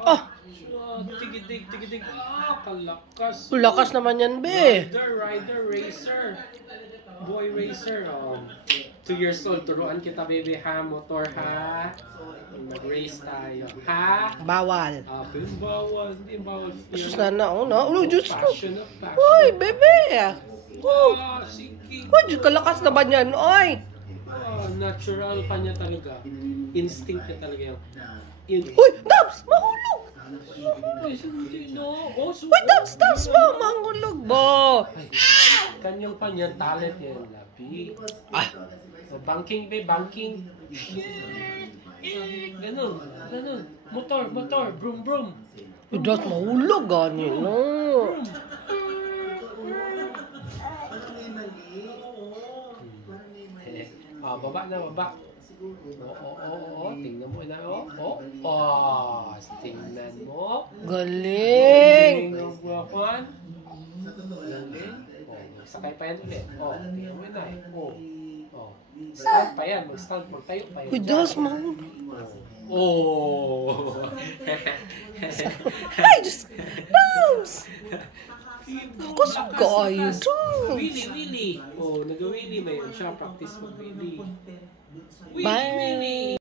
Oh! Tigidig, tigidig. Kalakas. Lakas naman yan, be. Rider, racer. Boy racer. 2 years old, turuan kita, baby, ha? Motor, ha? Mag-race tayo, ha? Bawal. Bawal. Hindi bawal. Sus na, Ulo, Diyos ko. Passion of passion. Uy, bebe. Sige. Uy, Diyos, kalakas na ba yan? Uy. Natural pa niya talaga. Instinct niya talaga yan. Uy, Dabs! Mahulog! Uy, Dabs! Mahulog ba? Kanyang pa niya, talent niya. Labi. Banking, be, banking. Ganun. Motor, brum. Uy, Dabs, mahulog ganin. Baba. Tingnan mo na, tingnan mo. Galing. Galing. Sakay pa yan ulit. Tingnan mo na, stand pa yan, mag-stand, magtayo pa yan. Uy, Dabs, mahulog. Ay, Diyos! Dabs! Kusog ka ayo, Dabs! Willy. Nag-willy, may siya practice mag-willy. Bye!